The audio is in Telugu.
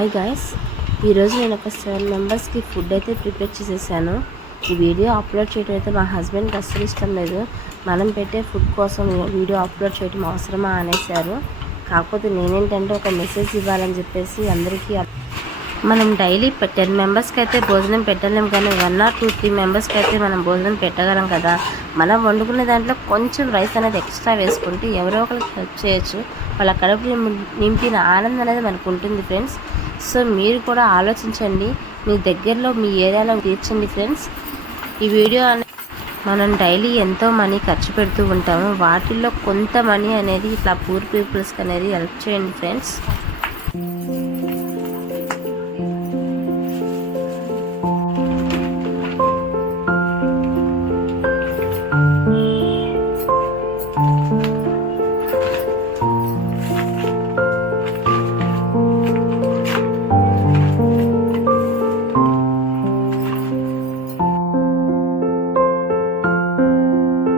హాయ్ గాయ్స్, ఈరోజు నేను ఒక 7 మెంబర్స్కి ఫుడ్ అయితే ప్రిపేర్ చేసేసాను. ఈ వీడియో అప్లోడ్ చేయడం అయితే మా హస్బెండ్కి అస్సలు ఇష్టం లేదు. మనం పెట్టే ఫుడ్ కోసం వీడియో అప్లోడ్ చేయడం అవసరమా అనేసారు. కాకపోతే నేనేంటంటే ఒక మెసేజ్ ఇవ్వాలని చెప్పేసి అందరికీ మనం డైలీ 10 మెంబర్స్కి అయితే భోజనం పెట్టలేం, కానీ 1 or 2, 3 మెంబర్స్కి అయితే మనం భోజనం పెట్టగలం కదా. మనం వండుకునే దాంట్లో కొంచెం రైస్ అనేది ఎక్స్ట్రా వేసుకుంటే ఎవరో ఒకరికి హెల్ప్ చేయొచ్చు. వాళ్ళ కడుపు నింపిన ఆనందం అనేది మనకు ఉంటుంది ఫ్రెండ్స్. సో మీరు కూడా ఆలోచించండి, మీ దగ్గరలో మీ ఏరియాలో తీర్చండి ఫ్రెండ్స్. ఈ వీడియో మనం డైలీ ఎంతో మనీ ఖర్చు పెడుతూ ఉంటాము, వాటిల్లో కొంత మనీ అనేది ఇట్లా పూర్ పీపుల్స్కి అనేది హెల్ప్ చేయండి ఫ్రెండ్స్.